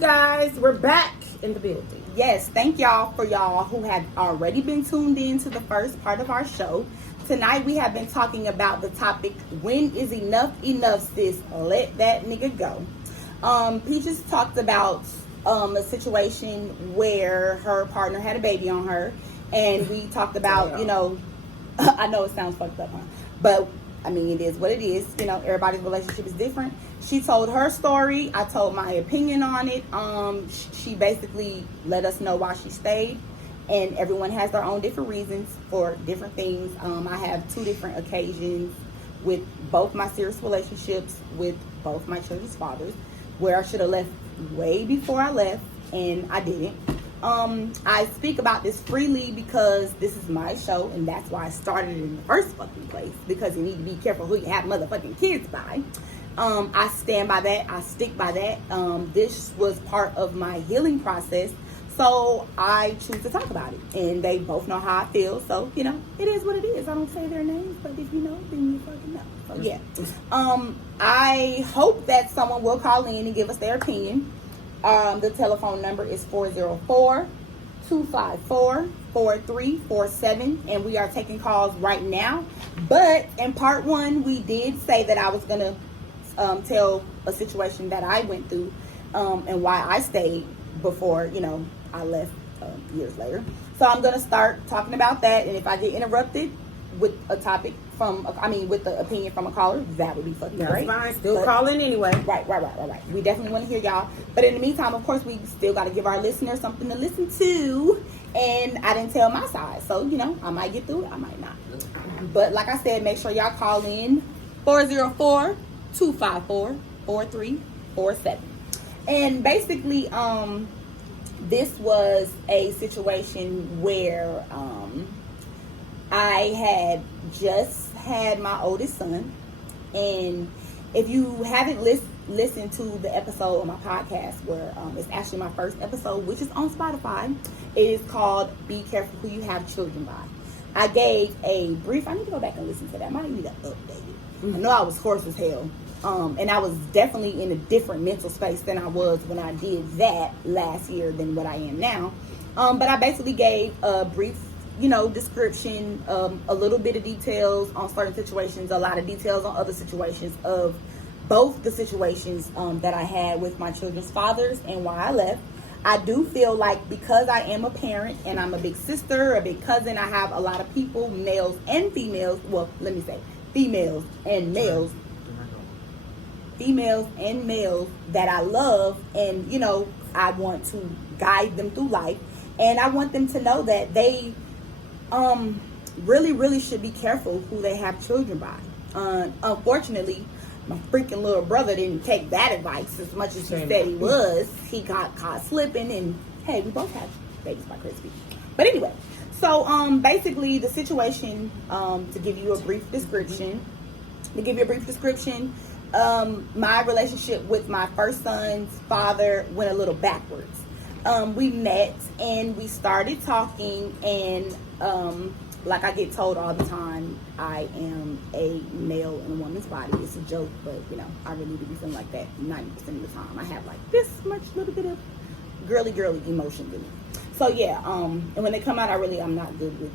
guys, we're back in the building. Yes, thank y'all for y'all who have already been tuned in to the first part of our show. Tonight we have been talking about the topic, when is enough enough, sis? Let that nigga go. Peaches talked about a situation where her partner had a baby on her, and we talked about, you know, I know it sounds fucked up, huh? But I mean, it is what it is. You know, everybody's relationship is different. She told her story. I told my opinion on it. She basically let us know why she stayed. And everyone has their own different reasons for different things. I have 2 different occasions with both my serious relationships with both my children's fathers, where I should have left way before I left, and I didn't. I speak about this freely because this is my show, and that's why I started it in the first fucking place, because you need to be careful who you have motherfucking kids by. I stand by that. I stick by that. This was part of my healing process, so I choose to talk about it, and they both know how I feel, so, you know, it is what it is. I don't say their names, but if you know, then you fucking know. So, yeah. I hope that someone will call in and give us their opinion. The telephone number is 404-254-4347, and we are taking calls right now. But in part 1, we did say that I was going to tell a situation that I went through and why I stayed before, you know, I left years later. So I'm going to start talking about that, and if I get interrupted with a topic with the opinion from a caller, that would be fucking great. That's fine. Still calling anyway. Right. We definitely want to hear y'all. But in the meantime, of course, we still got to give our listeners something to listen to. And I didn't tell my side. So, you know, I might get through it. I might not. But like I said, make sure y'all call in 404-254-4347. And basically, this was a situation where I had just had my oldest son, and if you haven't listened to the episode on my podcast where it's actually my first episode, which is on Spotify, it is called Be Careful Who You Have Children By. I gave a brief, I need to go back and listen to that. I might need to update it. I know I was hoarse as hell, and I was definitely in a different mental space than I was when I did that last year than what I am now. But I basically gave a brief, you know, description, a little bit of details on certain situations, a lot of details on other situations of both the situations that I had with my children's fathers and why I left. I do feel like because I am a parent and I'm a big sister, a big cousin, I have a lot of people, males and females, well, let me say females and males that I love, and, you know, I want to guide them through life, and I want them to know that they really should be careful who they have children by. Unfortunately, my freaking little brother didn't take that advice as much as he said he was. He got caught slipping, and hey, we both have babies by Crispy. But anyway, so basically the situation, to give you a brief description, my relationship with my first son's father went a little backwards. We met and we started talking, and like I get told all the time, I am a male in a woman's body. It's a joke, but, you know, I really do be feeling like that 90% of the time. I have like this much little bit of girly emotions in me. So yeah, and when they come out, I'm not good with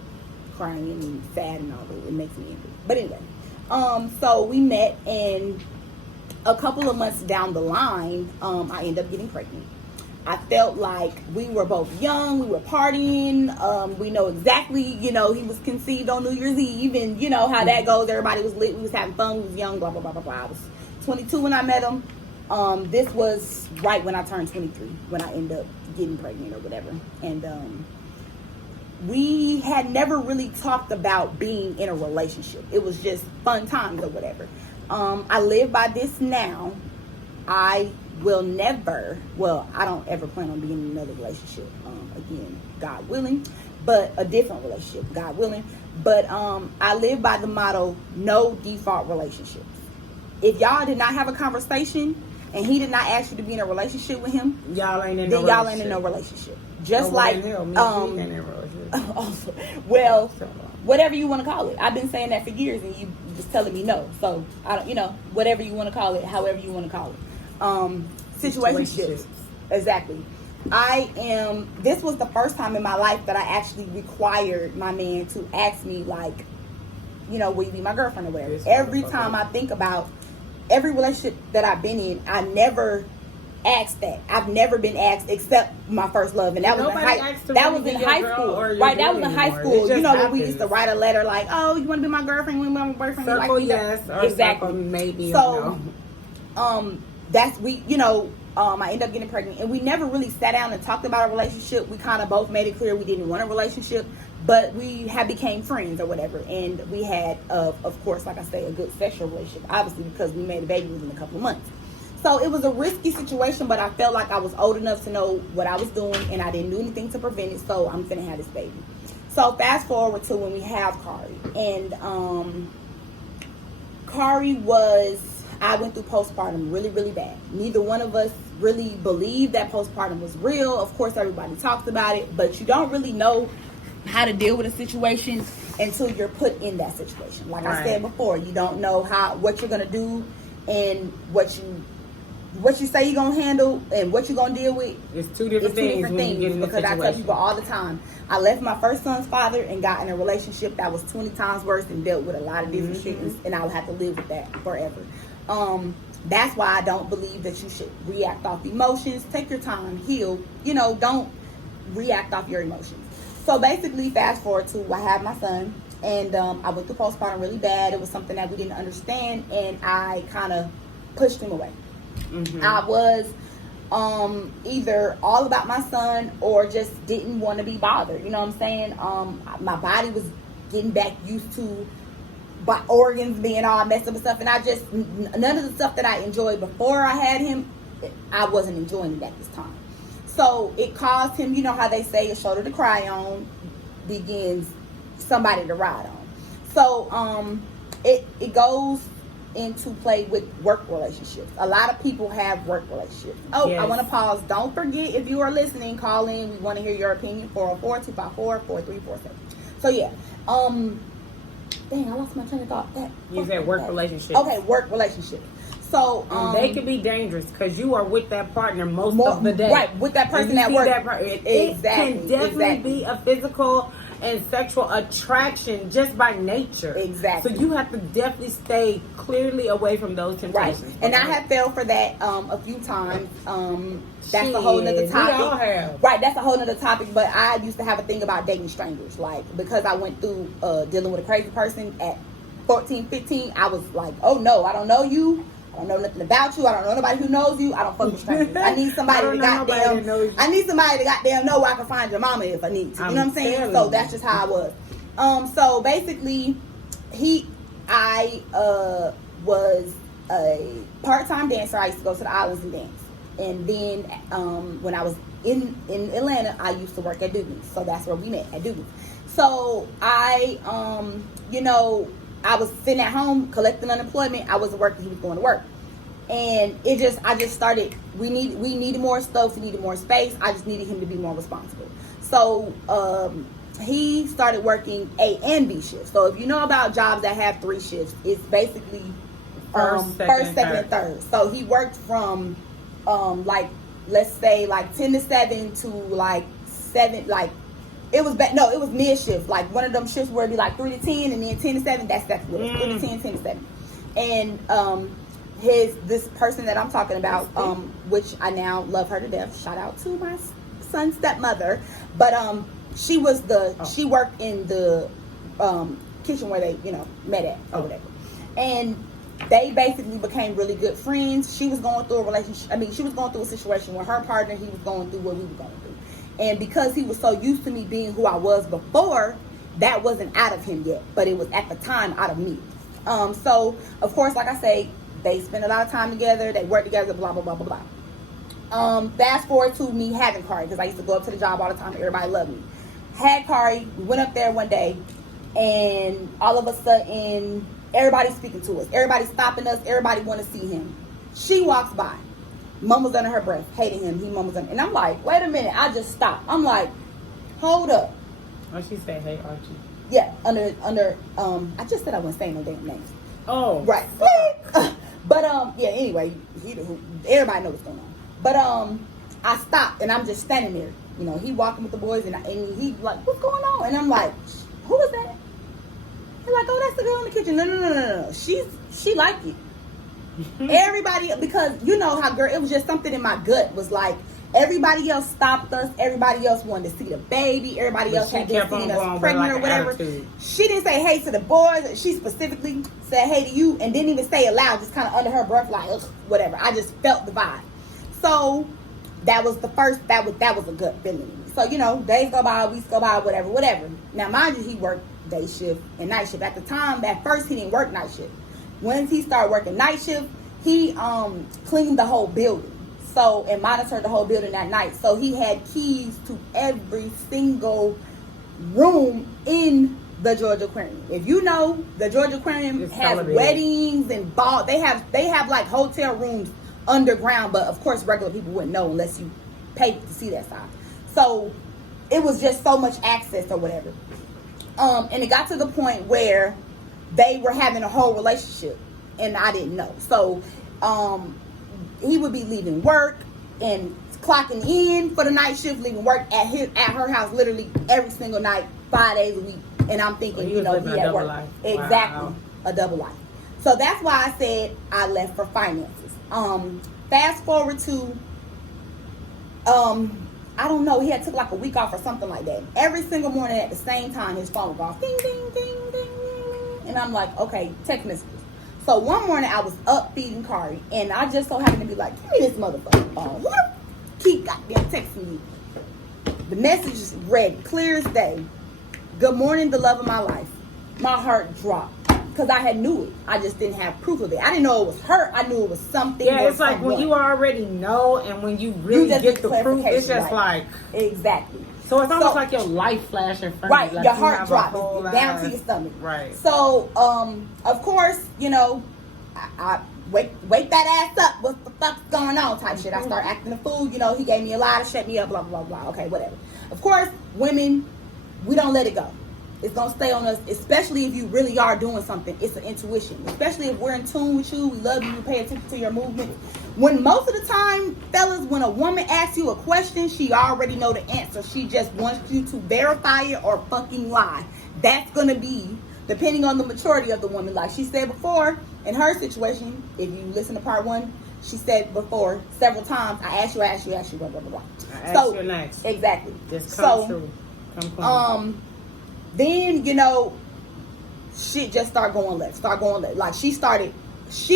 crying and sad and all that. It makes me angry. But anyway, so we met, and a couple of months down the line, I ended up getting pregnant. I felt like we were both young, we were partying, we know exactly, you know, he was conceived on New Year's Eve, and you know how that goes. Everybody was lit, we was having fun, we was young, blah, blah, blah, blah, blah. I was 22 when I met him. This was right when I turned 23, when I ended up getting pregnant or whatever. And we had never really talked about being in a relationship. It was just fun times or whatever. I live by this now. I don't ever plan on being in another relationship, again, God willing, but a different relationship, God willing. But I live by the motto, no default relationships. If y'all did not have a conversation and he did not ask you to be in a relationship with him, y'all ain't in no relationship. Just like well, whatever you want to call it. I've been saying that for years, and you just telling me no. So I don't, whatever you want to call it, however you want to call it. Situationships. Exactly. This was the first time in my life that I actually required my man to ask me, like, you know, will you be my girlfriend or whatever. Every time I think about every relationship that I've been in, I never asked that. I've never been asked except my first love, and that was in high school. Right, that was in high school. You know, when we used to write a letter like, "Oh, you want to be my girlfriend? You want to be my boyfriend?" Circle yes, or exactly. Circle maybe. So, that's I ended up getting pregnant, and we never really sat down and talked about a relationship. We kind of both made it clear we didn't want a relationship, but we had became friends or whatever, and we had, of course, like I say, a good sexual relationship, obviously, because we made a baby within a couple of months. So it was a risky situation, but I felt like I was old enough to know what I was doing, and I didn't do anything to prevent it, so I'm finna have this baby. So fast forward to when we have Kari, and I went through postpartum really, really bad. Neither one of us really believed that postpartum was real. Of course, everybody talks about it, but you don't really know how to deal with a situation until you're put in that situation. Like I said before, you don't know what you're gonna do, and what you say you're gonna handle and what you're gonna deal with. It's two different things because I tell people all the time, I left my first son's father and got in a relationship that was 20 times worse and dealt with a lot of different shit, and I would have to live with that forever. That's why I don't believe that you should react off emotions. Take your time, heal. You know, don't react off your emotions. So basically, fast forward to I had my son, and I went through postpartum really bad. It was something that we didn't understand, and I kind of pushed him away. I was either all about my son or just didn't want to be bothered. You know what I'm saying? My body was getting back used to my organs being all messed up and stuff, and I just, none of the stuff that I enjoyed before I had him, I wasn't enjoying it at this time. So it caused him, you know how they say a shoulder to cry on begins somebody to ride on. So it goes into play with work relationships. A lot of people have work relationships. Yes. I want to pause. Don't forget, if you are listening, call in. We want to hear your opinion. 404-254-4347. So yeah. Dang, I lost my train of thought. You said work relationships. Okay, work relationships. So they can be dangerous because you are with that partner most of the day. Right, with that person at work. It can definitely be a physical and sexual attraction just by nature. Exactly. So you have to definitely stay clearly away from those temptations. Right. And I have fell for that a few times. That's a whole nother topic. We all have. Right, that's a whole nother topic. But I used to have a thing about dating strangers. Like, because I went through dealing with a crazy person at 14, 15, I was like, oh no, I don't know you. I don't know nothing about you. I don't know nobody who knows you. I don't fuck with strangers. I need somebody to goddamn know where I can find your mama if I need to. You know what I'm saying? So that's just how I was. So basically, I was a part-time dancer. I used to go to the islands and dance. And then when I was in Atlanta, I used to work at Dugan's. So that's where we met, at Dugan's. So I was sitting at home collecting unemployment. I wasn't working. He was going to work, and I just started. We needed more stuff. We needed more space. I just needed him to be more responsible. So he started working A and B shifts. So if you know about jobs that have 3 shifts, it's basically first, second, and third. So he worked from like, let's say like 10 to 7 to like 7, like. It was mid shift, like one of them shifts where it'd be like 3 to 10 and then 10 to 7. That's what it was. 3 to 10, 10 to 7. And this person that I'm talking about, which I now love her to death. Shout out to my son's stepmother. But she worked in the kitchen where they met at or whatever. And they basically became really good friends. She was going through a relationship. I mean, she was going through a situation with her partner. He was going through what we were going through. And because he was so used to me being who I was before, that wasn't out of him yet. But it was at the time out of me. So, of course, like I say, they spend a lot of time together. They work together, blah, blah, blah, blah, blah. Fast forward to me having Kari, because I used to go up to the job all the time. Everybody loved me. Had Kari. We went up there one day. And all of a sudden, everybody's speaking to us. Everybody's stopping us. Everybody want to see him. She walks by. Mumbles under her breath, hating him. He mumbles under, and I'm like, wait a minute. I just stopped. I'm like, hold up. Oh, she said, hey, Archie. Yeah, under. I just said I wasn't saying no damn names. Oh, right. But yeah. Anyway, everybody knows what's going on. But I stopped and I'm just standing there. You know, he walking with the boys and he like, what's going on? And I'm like, who is that? He's like, oh, that's the girl in the kitchen. No. She liked it. Everybody, because you know how, girl, it was just something in my gut was like, everybody else stopped us. Everybody else wanted to see the baby. Everybody else had been seeing us pregnant or whatever. Attitude. She didn't say hey to the boys. She specifically said hey to you and didn't even say it loud, just kind of under her breath, like, ugh, whatever. I just felt the vibe. So that was the first, that was a gut feeling. So, you know, days go by, weeks go by, whatever. Now, mind you, he worked day shift and night shift. At the time, at first, he didn't work night shift. Once he started working night shift, he cleaned the whole building. So, and monitored the whole building at night. So he had keys to every single room in the Georgia Aquarium. If you know, the Georgia Aquarium has weddings and ball. They have like hotel rooms underground, but of course regular people wouldn't know unless you paid to see that side. So it was just so much access or whatever. And it got to the point where they were having a whole relationship and I didn't know. So he would be leaving work and clocking in for the night shift, leaving work at her house literally every single night, 5 days a week. And I'm thinking, you know, he at work. Life. Exactly. Wow. A double life. So that's why I said I left for finances. Fast forward to I don't know, he had took like a week off or something like that. Every single morning at the same time his phone would go off, ding ding ding ding ding, and I'm like, okay, text messages. So one morning I was up feeding Kari and I just so happened to be like, give me this motherfucking phone. Who keep goddamn texting me? The message is read clear as day. Good morning, the love of my life. My heart dropped. Because I had knew it. I just didn't have proof of it. I didn't know it was her. I knew it was something. Yeah, it's like when you already know and when you really get the proof, it's just like. Exactly. So it's almost like your life flash in front of you. Right, your heart drops down to your stomach. Right. So, of course, you know, I wake that ass up. What the fuck's going on type shit. I start acting a fool. You know, he gave me a lie to shut me up, blah, blah, blah. Okay, whatever. Of course, women, we don't let it go. It's going to stay on us, especially if you really are doing something. It's an intuition. Especially if we're in tune with you, we love you, we pay attention to your movements. When most of the time, fellas, when a woman asks you a question, she already know the answer. She just wants you to verify it or fucking lie. That's going to be, depending on the maturity of the woman. Like she said before, in her situation, if you listen to part 1, she said before several times, I asked you, blah, blah, blah, blah. I asked you next. Exactly. Just come through. Come Then, you know, shit just start going left. Like she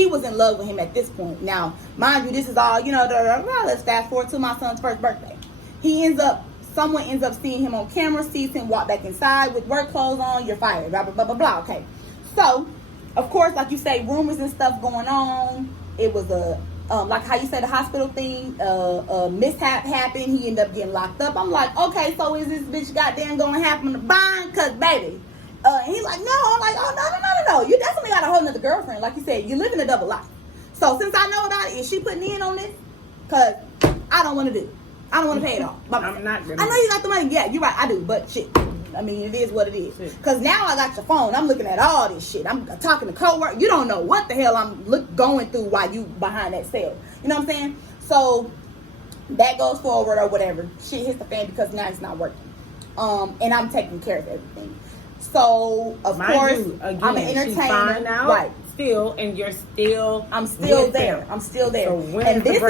was in love with him at this point. Now, mind you, this is all, you know, let's fast forward to my son's first birthday. Someone ends up seeing him on camera, sees him walk back inside with work clothes on, you're fired, blah, blah, blah, blah, blah. Okay. So, of course, like you say, rumors and stuff going on. It was like how you said the hospital thing, a mishap happened. He ended up getting locked up. I'm like, okay, so is this bitch goddamn gonna happen to bind? Cause baby, and he's like, no. I'm like, oh no. You definitely got a whole nother girlfriend. Like you said, you're living a double life. So since I know about it, is she putting in on this? Cause I don't want to do it. I don't want to pay it off. I'm not gonna. I know you got the money. Yeah, you're right. I do. But shit. I mean, it is what it is. Because now I got your phone. I'm looking at all this shit. I'm talking to coworkers. You don't know what the hell I'm going through while you behind that cell. You know what I'm saying? So that goes forward or whatever. Shit hits the fan because now it's not working. And I'm taking care of everything. So, of course, again, I'm an entertainer. She find out right. Still, and you're still. I'm still there. I'm still there. So and this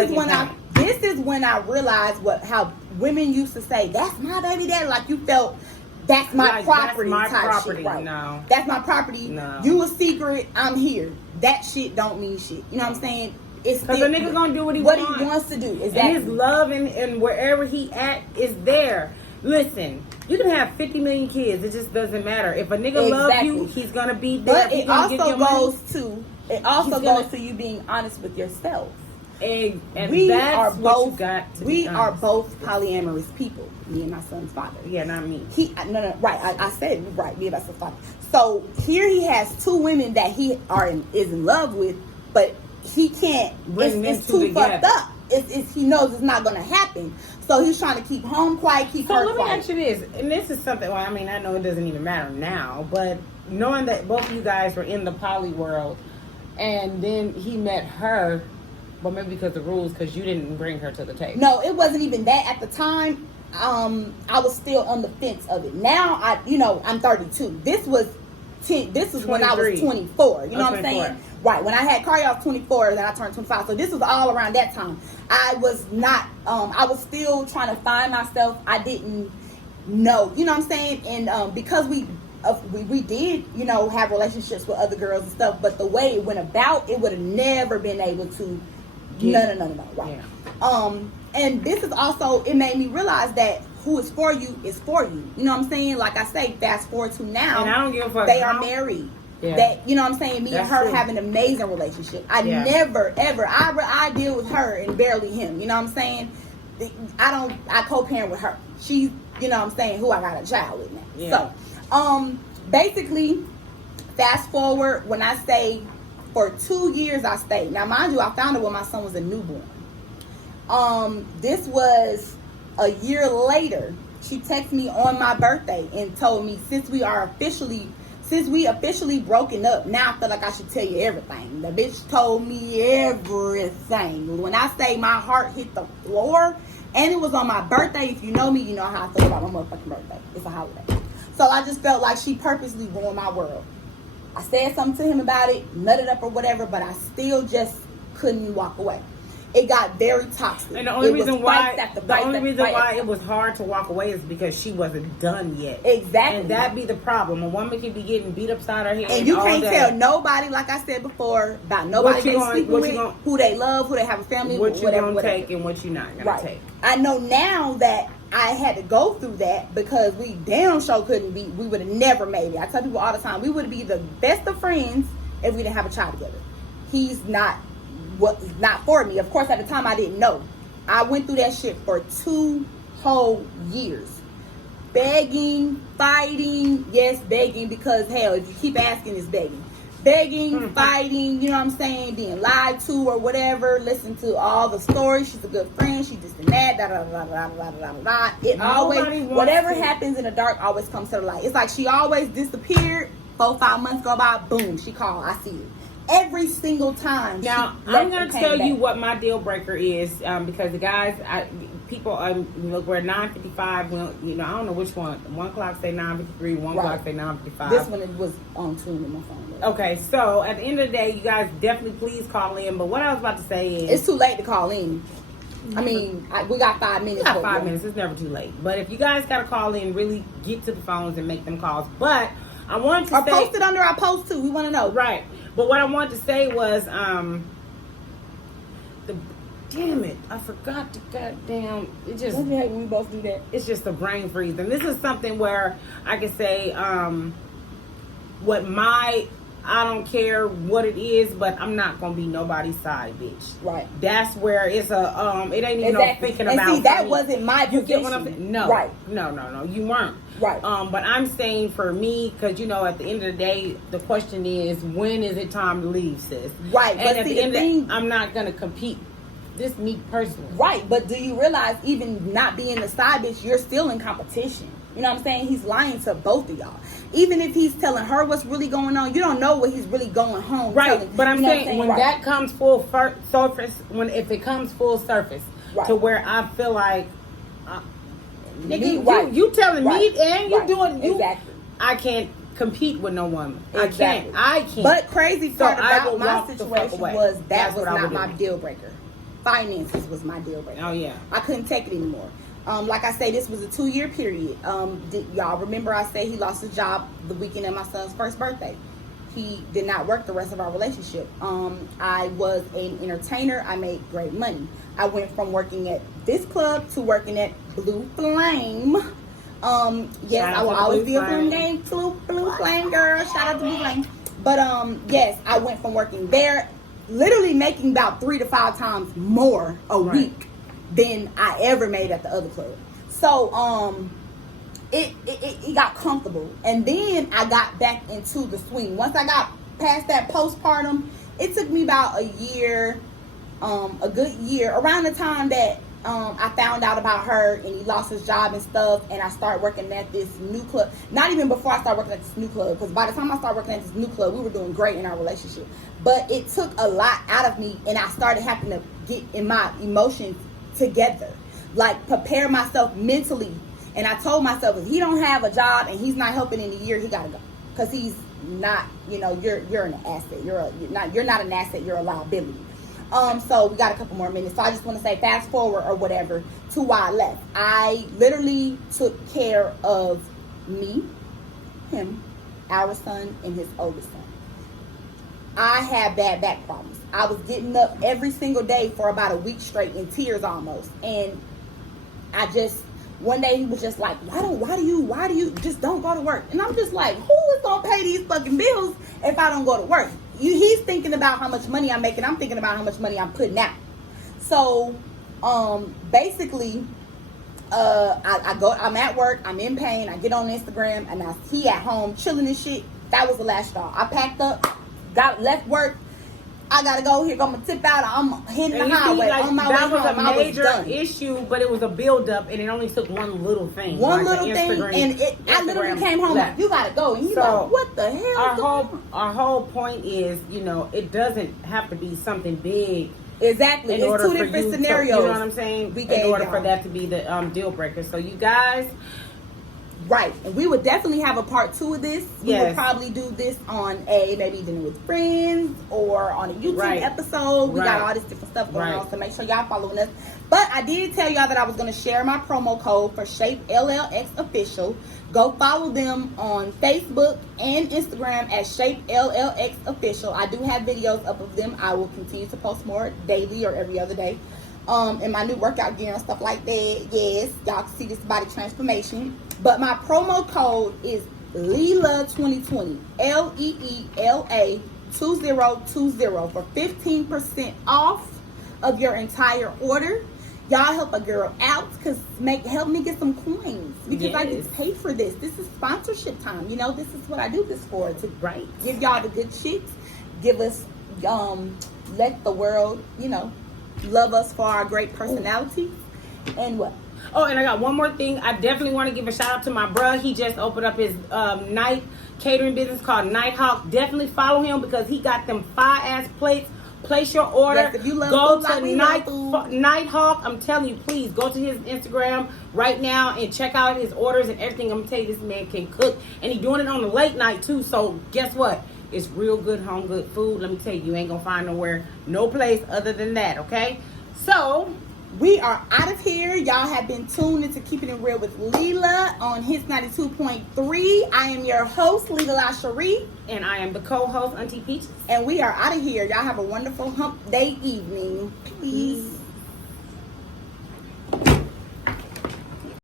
is when I realized how women used to say, that's my baby daddy. Like you felt, that's my property. That's my property. Shit, right? No. That's my property. No. You a secret. I'm here. That shit don't mean shit. You know what I'm saying? It's because the nigga gonna do what he wants to do. Exactly. And his love and wherever he at is there. Listen, you can have 50 million kids. It just doesn't matter. If a nigga loves you, he's gonna be there. But it also goes to you being honest with yourself. And we are both polyamorous people. Me and my son's father. Yeah, not me. Right. I said right. Me and my son's father. So here he has 2 women that he is in love with, but he can't bring them too fucked up. He knows it's not going to happen. So he's trying to keep home quiet, keep her quiet. So let me ask you this, and this is something. Well, I mean, I know it doesn't even matter now, but knowing that both of you guys were in the poly world, and then he met her. But maybe because of rules, because you didn't bring her to the table. No, it wasn't even that at the time. I was still on the fence of it. Now I'm 32. This was when I was 24. You know what I'm saying? Right. When I had Carly, I was 24, then I turned 25. So this was all around that time. I was not, I was still trying to find myself. I didn't know, you know what I'm saying? And because we did, have relationships with other girls and stuff, but the way it went about, it would have never been able to, no. Right. Yeah. And this is also, it made me realize that who is for you is for you. You know what I'm saying? Like I say, fast forward to now. And I don't give a fuck. They are married. Yeah. That, you know what I'm saying? Me and her have an amazing relationship. I never, ever, I deal with her and barely him. You know what I'm saying? I co-parent with her. She's, you know what I'm saying, who I got a child with now. Yeah. So, basically, fast forward, when I say for 2 years I stayed. Now, mind you, I found her when my son was a newborn. This was a year later. She texted me on my birthday and told me, since we officially broken up, now I feel like I should tell you everything. The bitch told me everything. When I say my heart hit the floor, and it was on my birthday. If you know me, you know how I feel about my motherfucking birthday. It's a holiday. So I just felt like she purposely ruined my world. I said something to him about it, nutted up or whatever, but I still just couldn't walk away. It got very toxic. And the only reason why it was hard to walk away is because she wasn't done yet. Exactly. And that be the problem. A woman can be getting beat upside her head. And you can't tell nobody, like I said before, about nobody they sleeping with, who they love, who they have a family with, what you're going to take and what you're not going to take. I know now that I had to go through that because we damn sure couldn't be, we would have never made it. I tell people all the time, we would be the best of friends if we didn't have a child together. He's not for me. Of course, at the time, I didn't know. I went through that shit for 2 whole years. Begging, fighting, yes, begging, because hell, if you keep asking, it's begging. Begging, fighting, you know what I'm saying, being lied to or whatever, listen to all the stories, she's a good friend, she just and that, da. It always, whatever happens in the dark always comes to the light. It's like she always disappeared, 4-5 months go by, boom, she called, I see it. Every single time. Now, I'm going to tell you what my deal breaker is, because the guys, people, look, we're 9:55. Well, I don't know which one. 1 o'clock say 9:53. 1 o'clock say 9:55. This one was on tune in my phone. Okay, so at the end of the day, you guys definitely please call in. But what I was about to say is, it's too late to call in. I mean, we got 5 minutes. We got 5 minutes. It's never too late. But if you guys got to call in, really get to the phones and make them calls. But I wanted to say, post it under our post too. We want to know. Right. But what I wanted to say was, damn it, I forgot to goddamn, it just, don't you hate when we both do that? It's just a brain freeze. And this is something where I can say, I don't care what it is, but I'm not gonna be nobody's side bitch. Right. That's where it's a it ain't even no thinking and about. See, that wasn't my position. You get what I'm saying? No. Right. No, you weren't. Right. But I'm saying for me, because at the end of the day, the question is, when is it time to leave, sis? Right. And at the end of the day, I'm not gonna compete. This me personally. Right. But do you realize, even not being the side bitch, you're still in competition? You know what I'm saying? He's lying to both of y'all. Even if he's telling her what's really going on, you don't know what he's really going home. Right, but I'm saying when that comes full surface, if it comes full surface, to where I feel like, nigga, you telling me and you doing you, exactly. I can't compete with no woman. Exactly. I can't. But crazy part about my situation was that was not my deal breaker. Finances was my deal breaker. Oh yeah, I couldn't take it anymore. Like I say, this was a 2-year period. Y'all remember I say he lost his job the weekend of my son's first birthday. He did not work the rest of our relationship. I was an entertainer. I made great money. I went from working at this club to working at Blue Flame. Yes, I will always be a Blue Flame girl. Shout out to Blue Flame. But yes, I went from working there, literally making about 3 to 5 times more a week than I ever made at the other club. So it got comfortable, and then I got back into the swing. Once I got past that postpartum, it took me about a year, a good year, around the time that I found out about her and he lost his job and stuff, and I started working at this new club. Not even before I started working at this new club, because by the time I started working at this new club, we were doing great in our relationship. But it took a lot out of me, and I started having to get in my emotions together, like prepare myself mentally. And I told myself, if he don't have a job and he's not helping in a year, he gotta go, because he's not, you know, you're an asset. You're not an asset. You're a liability. So we got a couple more minutes. So I just want to say, fast forward or whatever to why I left. I literally took care of me, him, our son, and his oldest son. I had bad back problems. I was getting up every single day for about a week straight in tears almost. And I just, one day he was just like, why do you just don't go to work? And I'm just like, who is going to pay these fucking bills if I don't go to work? He's thinking about how much money I'm making. I'm thinking about how much money I'm putting out. So, basically, I'm at work. I'm in pain. I get on Instagram and he at home chilling and shit. That was the last straw. I packed up, left work. I gotta go. Here go my tip out. I'm hitting the highway on my way home. That was a major issue, but it was a build up, and it only took one little thing. One little thing, and I literally came home like, you gotta go, and he's like, what the hell? Our whole point is, you know, it doesn't have to be something big. Exactly. It's two different scenarios. You know what I'm saying? In order for that to be the deal breaker. So you guys. Right, and we would definitely have a part 2 of this. We would probably do this on maybe dinner with friends or on a YouTube episode. We got all this different stuff going on, so make sure y'all following us. But I did tell y'all that I was going to share my promo code for Shape LLX Official. Go follow them on Facebook and Instagram at Shape LLX Official. I do have videos up of them. I will continue to post more daily or every other day. In my new workout gear and stuff like that. Yes, y'all can see this body transformation. But my promo code is Leela2020, LEELA 2020 for 15% off of your entire order. Y'all help a girl out, because help me get some coins, because I get paid for this. This is sponsorship time. You know, this is what I do this for, to give y'all the good shit, give us, let the world, you know, love us for our great personality. And what? Oh, and I got one more thing. I definitely want to give a shout out to my bruh. He just opened up his night catering business called Nighthawk. Definitely follow him, because he got them fire-ass plates. Place your order. Yes, if you love go food to Nighthawk. I'm telling you, please go to his Instagram right now and check out his orders and everything. I'm gonna tell you, this man can cook, and he's doing it on the late night too. So guess what? It's real good home good food. Let me tell you, you ain't gonna find no place other than that. Okay, so we are out of here. Y'all have been tuned into Keeping It Real with Leela on Hits 92.3. I am your host, Leela LaCherie. And I am the co-host, Auntie Peach. And we are out of here. Y'all have a wonderful hump day evening. Peace.